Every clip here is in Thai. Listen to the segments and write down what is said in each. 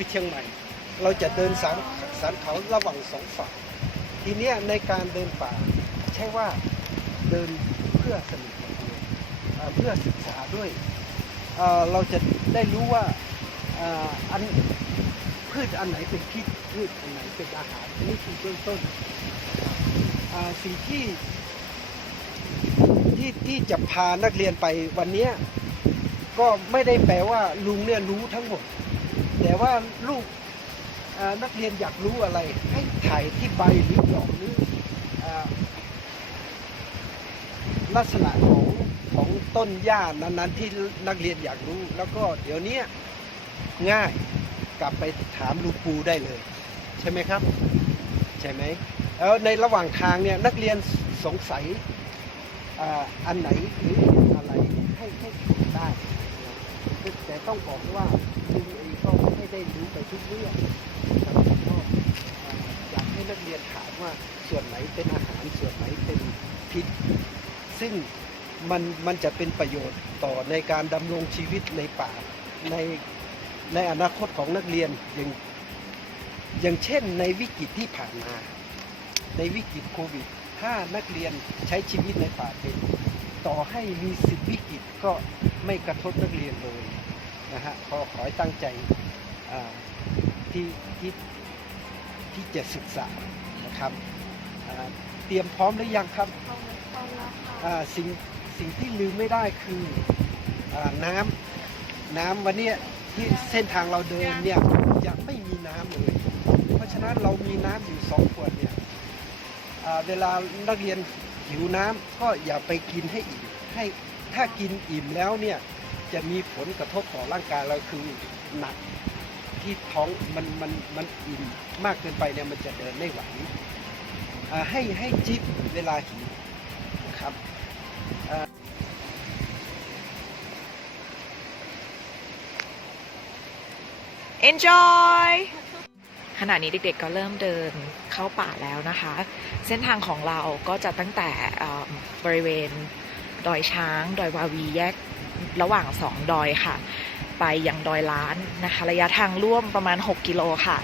คือเชียงใหม่ เราจะเดินสามสันเขาระหว่างสองฝั่งทีเนี้ยในการเดินป่า ใช่ว่าเดินเพื่อสนุกอย่างเดียวเพื่อศึกษาด้วยเราจะได้รู้ว่าอันพืชอันไหนเป็นพิษพืชอันไหนเป็นอาหารนี่คือเบื้องต้นสิ่งที่ที่ที่จะพานักเรียนไปวันเนี้ยก็ไม่ได้แปลว่าลุงเนี่ยรู้ทั้งหมด แต่ว่าลูกนักเรียนอยากรู้อะไร ให้ถ่ายที่ใบหรือดอกหรือลักษณะของของต้นหญ้านั้นๆที่นักเรียนอยากรู้ แล้วก็เดี๋ยวนี้ง่ายกลับไปถามลูกปูได้เลย ใช่ไหมครับ ใช่ไหมแล้วในระหว่างทางเนี่ยนักเรียนสงสัยอ,อันไหนหรืออะไรให้ให้ถามได้นะแต่ต้องบอกว่าลุงเอง ได้รู้ไปทุกเรื่องครับก็อยากให้นักเรียนถามว่าส่วนไหนเป็นอาหารส่วนไหนเป็นพิษ ซึ่งมันมันจะเป็นประโยชน์ต่อในการดำรงชีวิตในป่าในในอนาคตของนักเรียนอย่างอย่างเช่นในวิกฤตที่ผ่านมา ในวิกฤตโควิด ถ้านักเรียนใช้ชีวิตในป่าเป็น ต่อให้มีสิบวิกฤตก็ไม่กระทบนักเรียนเลยนะฮะขอขอให้ตั้งใจ ที่ที่ที่จะศึกษานะครับอ่าเตรียมพร้อมหรือยังครับพร้อมพร้อมแล้วค่ะอ่าสิ่งสิ่งที่ลืมไม่ได้คืออาน้ำน้ำวันเนี้ยที่เส้นทางเราเดินเนี่ยจะไม่มีน้ำเลย เพราะฉะนั้นเรามีน้ำอยู่สองขวดเนี่ยอ่าเวลานักเรียนหิวน้ำก็อย่าไปกินให้อิ่มให้ถ้ากินอิ่มแล้วเนี่ยจะมีผลกระทบต่อร่างกายเราคือหนัก ที่ท้องมันมันมันอิ่มมากเกินไปเนี่ยมันจะเดินไม่ไหวให้ให้จิบเวลาหิวนะครับ enjoy ขณะนี้เด็กๆก็เริ่มเดินเข้าป่าแล้วนะคะ เส้นทางของเราก็จะตั้งแต่บริเวณดอยช้าง ดอยวาวีแยกระหว่างสองดอยค่ะ ไปยังดอยล้านนะคะ ระยะทางร่วมประมาณ 6 กิโลค่ะ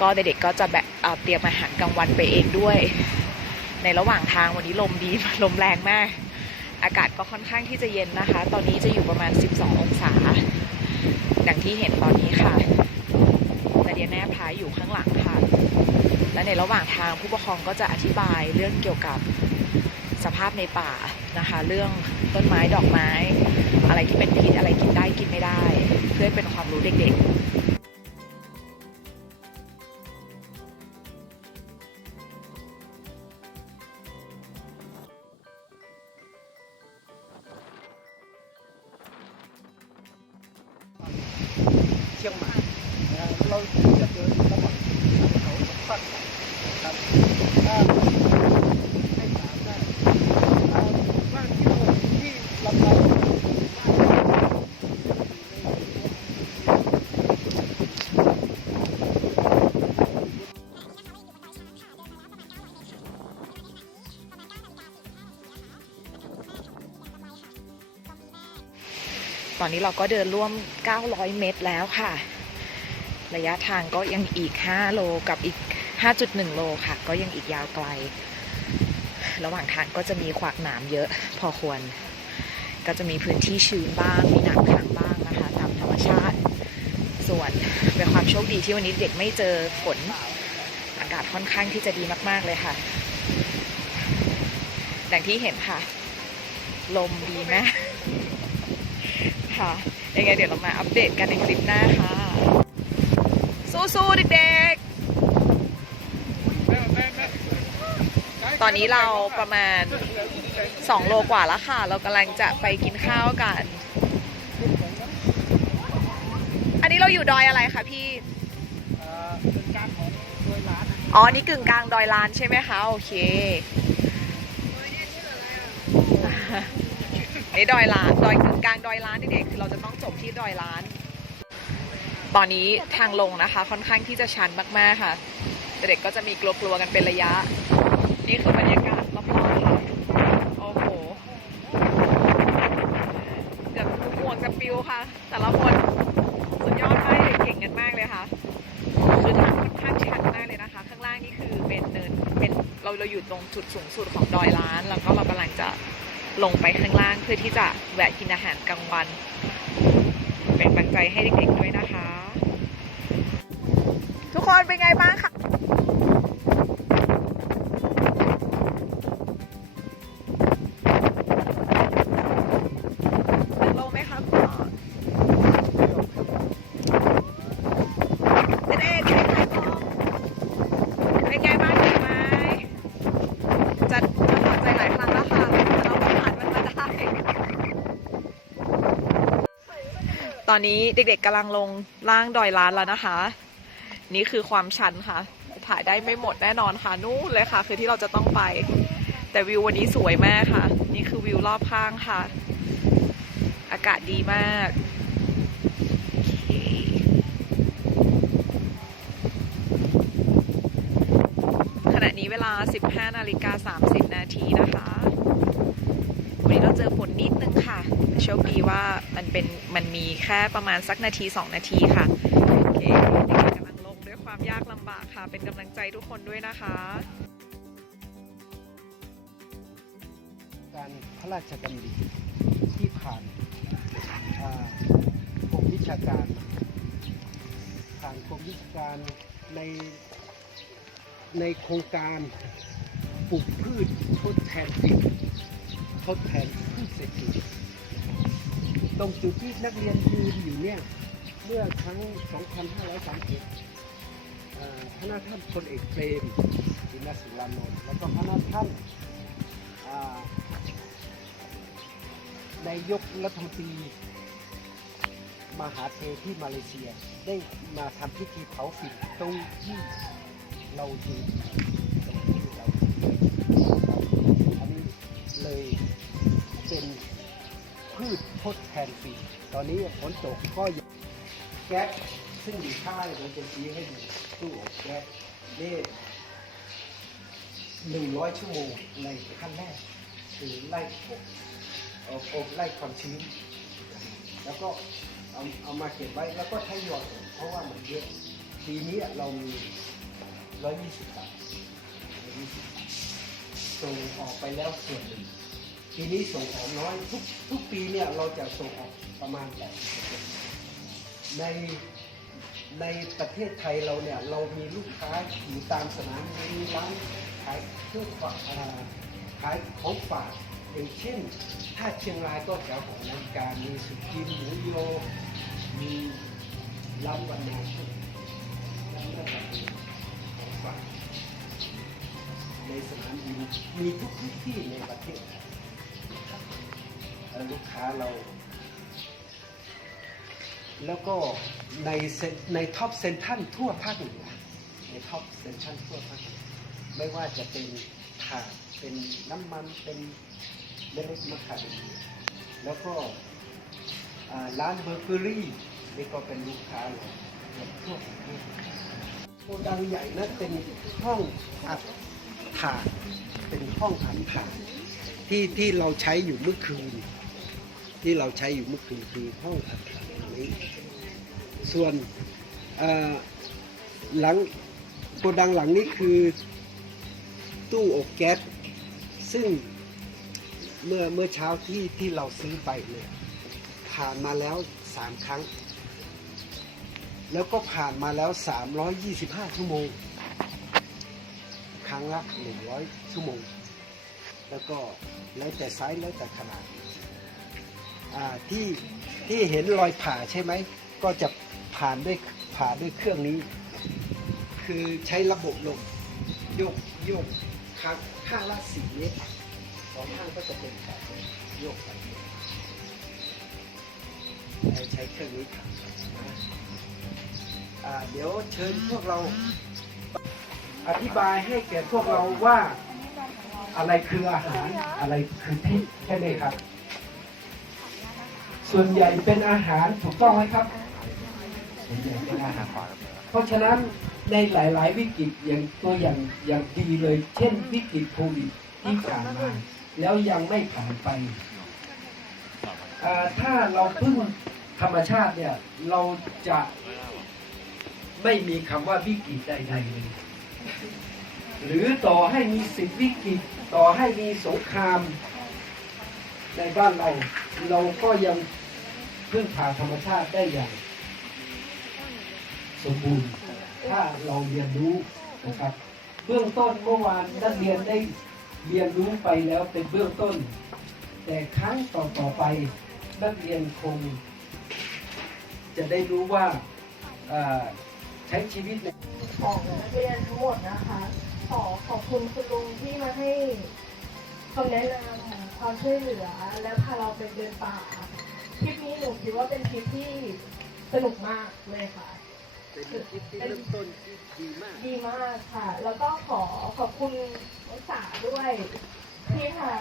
ก็เด็กๆก็จะแบบเตรียมอาหารกลางวันไปเองด้วย ในระหว่างทางวันนี้ลมดีลมแรงมาก อากาศก็ค่อนข้างที่จะเย็นนะคะ ตอนนี้จะอยู่ประมาณ 12 องศา ดังที่เห็นตอนนี้ค่ะนาเดียแนบท้ายอยู่ข้างหลังค่ะ และในระหว่างทางผู้ปกครองก็จะอธิบายเรื่องเกี่ยวกับ สภาพในป่านะคะ เรื่องต้นไม้ดอกไม้ อะไรที่เป็นพิษอะไรกินได้กินไม่ได้ เพื่อเป็นความรู้เด็กๆ นนี้เราก็เดินร่วม 900 เมตรแล้วค่ะ ระยะทางก็ยังอีก 5 โลกับอีก 5.1 โลค่ะ ก็ยังอีกยาวไกล ระหว่างทางก็จะมีขวากหนามเยอะพอควร ก็จะมีพื้นที่ชื้นบ้าง มีหนามขังบ้างนะคะ ตามธรรมชาติ ส่วนเป็นความโชคดีที่วันนี้เด็กไม่เจอฝน อากาศค่อนข้างที่จะดีมาก ๆ เลยค่ะ ดังที่เห็นค่ะ ลมดีมาก ค่ะยังไงเดี๋ยวเรามาอัปเดตกันในคลิปหน้าค่ะ สู้ๆเด็กๆ ตอนนี้เราประมาณ 2 โลกว่าแล้วค่ะ เรากำลังจะไปกินข้าวกัน อันนี้เราอยู่ดอยอะไรคะพี่เอ่อเป็นการของโดยร้านนะอ๋อ นี่กึ่งกลางดอยลานใช่ไหมคะ โอเค นี่ดอยล้าน ดอยกึ่งกลางดอยล้านเด็กๆคือเราจะต้องจบที่ดอยล้าน ตอนนี้ทางลงนะคะ ค่อนข้างที่จะชันมากๆค่ะ เด็กก็จะมีกลัวๆกันเป็นระยะ นี่คือบรรยากาศรอบๆค่ะโอ้โหเกือบหมวงจะปิวค่ะ แต่ละคนสุดยอดมากเก่งกันมากเลยค่ะคือทางค่อนข้างชันมากเลยนะคะ ข้างล่างนี่คือเป็นเนินเป็นเราเราอยู่ตรงจุดสูงสุดของดอยล้าน แล้วก็เรากำลังจะลงไปข้างล่าง พื่อที่จะแวะกินอาหารกลางวัน เป็นกำลังใจให้เด็กๆด้วยนะคะ ทุกคนเป็นไงบ้างคะ อนนี้เด็กๆกำลังลงล่างดอยล้านแล้วนะคะ นี่คือความชันค่ะ ถ่ายได้ไม่หมดแน่นอนค่ะนู่นเลยค่ะ คือที่เราจะต้องไป แต่วิววันนี้สวยมากค่ะ นี่คือวิวรอบข้างค่ะ อากาศดีมากขณะนี้เวลา 15 นาฬิกา 30 นาทีนะคะ นนี้เราเจอฝนนิดนึงค่ะโชคดีว่ามันเป็นมันมีแค่ประมาณสักนาที 2 นาทีค่ะโอเคเด็กๆกำลังลงด้วยความยากลำบากค่ะ เป็นกำลังใจทุกคนด้วยนะคะ การพระราชดำริที่ผ่านกรมวิชาการมาผ่านกรมวิชาการในในโครงการปลูกพืชทดแทนดิน ทดแทนพืชเศรษฐกิจตรงจุดที่นักเรียนยืนอยู่เนี่ย เมื่อครั้ง 2530อ่าคณะท่านพลเอกเปรมจินสุรานนท์แล้วก็คณะท่านอ่านายกรัฐมนตรีมหาเทที่มาเลเซียได้มาทำพิธีเผาฝิ่นตรงที่เรายื ทดแทนฝิ่นตอนนี้ฝนตกก็ยังแก๊สซึ่งอยู่ข้างล่างผมจะชี้ให้ดูตู้อบแก๊สนี่หนึ่งร้อยชั่วโมงในขั้นแรกคือไล่อบอบอบไล่ความชื้น แล้วก็เอาเอามาเก็บไว้แล้วก็ทยอยเพราะว่ามันเยอะปีนี้เรามีร้อยยี่สิบบาท120บาทส่งออกไปแล้วส่วนหนึ่ง ปีนี้ส่งออกน้อยทุกทุกปีเนี่ยเราจะส่งออกประมาณ80ในในประเทศไทยเราเนี่ยเรามีลูกค้าอยู่ตามสนามมีร้านขายเครื่องฝากขายของฝากอย่างเช่น ถ้าเชียงรายก็แถวของนาฬิกามีสุกินหมูโยมีร้านวันนาชุดร้านนาของฝากในสนามบินมีทุกที่ในประเทศ ลูกค้าเรา แล้วก็ในเซนในท็อปเซนทันทั่วภาคเหนือในท็อปเซนทันทั่วภาคเหนือไม่ว่าจะเป็นถ่านเป็นน้ำมันเป็นเมล็ดมะขามแล้วก็ร้านเบอร์เกอรี่นี่ก็เป็นลูกค้าเราทั่วประเทศโกดังใหญ่นะเป็นห้องอัดถ่านเป็นห้องอัดถ่านที่ที่เราใช้อยู่เมื่อคืน ที่เราใช้อยู่เมื่อคืนคือห้องอัดถ่านตรงนี้ส่วนหลังโกดังหลังนี้คือตู้อบแก๊สซึ่งเมื่อเมื่อเช้าที่ที่เราซื้อไปเนี่ยผ่านมาแล้วสามครั้ง แล้วก็ผ่านมาแล้ว 325 ชั่วโมง ครั้งละ 100 ชั่วโมง แล้วก็แล้วแต่ไซส์แล้วแต่ขนาด ที่ที่เห็นรอยผ่าใช่ไหม ก็จะผ่านด้วยผ่าด้วยเครื่องนี้ คือใช้ระบบลมโยกโยกข้างข้างละสี่เมตรสองข้างก็จะเป็นแปดเมตรโยกไปใช้เครื่องนี้ทำนะอ่าเดี๋ยวเชิญพวกเรา อธิบายให้แก่พวกเราว่าอะไรคืออาหารอะไรคือพริกใช่ไหมครับ ส่วนใหญ่เป็นอาหารถูกต้องไหมครับส่วนใหญ่เป็นอาหารเพราะฉะนั้นในหลาย ๆ วิกฤตอย่างตัวอย่างอย่างดีเลย เช่นวิกฤตโควิดที่ผ่านมาแล้วยังไม่ผ่านไป ถ้าเราพึ่งธรรมชาติเนี่ยเราจะไม่มีคำว่าวิกฤตใดๆเลยหรือต่อให้มีสิทธิวิกฤตต่อให้มีสงครามในบ้านเรา เราก็ยัง พึ่งพาธรรมชาติได้อย่าง สมบูรณ์ ถ้าเราเรียนรู้นะครับ เบื้องต้นเมื่อวานนักเรียนได้เรียนรู้ไปแล้วเป็นเบื้องต้น แต่ครั้งต่อต่อไปนักเรียนคง จะได้รู้ว่าใช้ชีวิตในของนักเรียนทั้งหมดนะคะ ขอขอบคุณคุณลุงที่มาให้คำแนะนำความช่วยเหลือ และพาเราไปเดินป่า ทริปนี้หนูคิดว่าเป็นทริปที่สนุกมากเลยค่ะ เป็นคลิปที่เริ่มต้นที่ดีมาก ดีมากค่ะ แล้วก็ขอขอบคุณนักศึกษาด้วยที่พา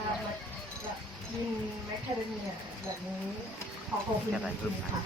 ยินแมคคาเดเมียแบบนี้ขอขอบคุณจริงๆค่ะ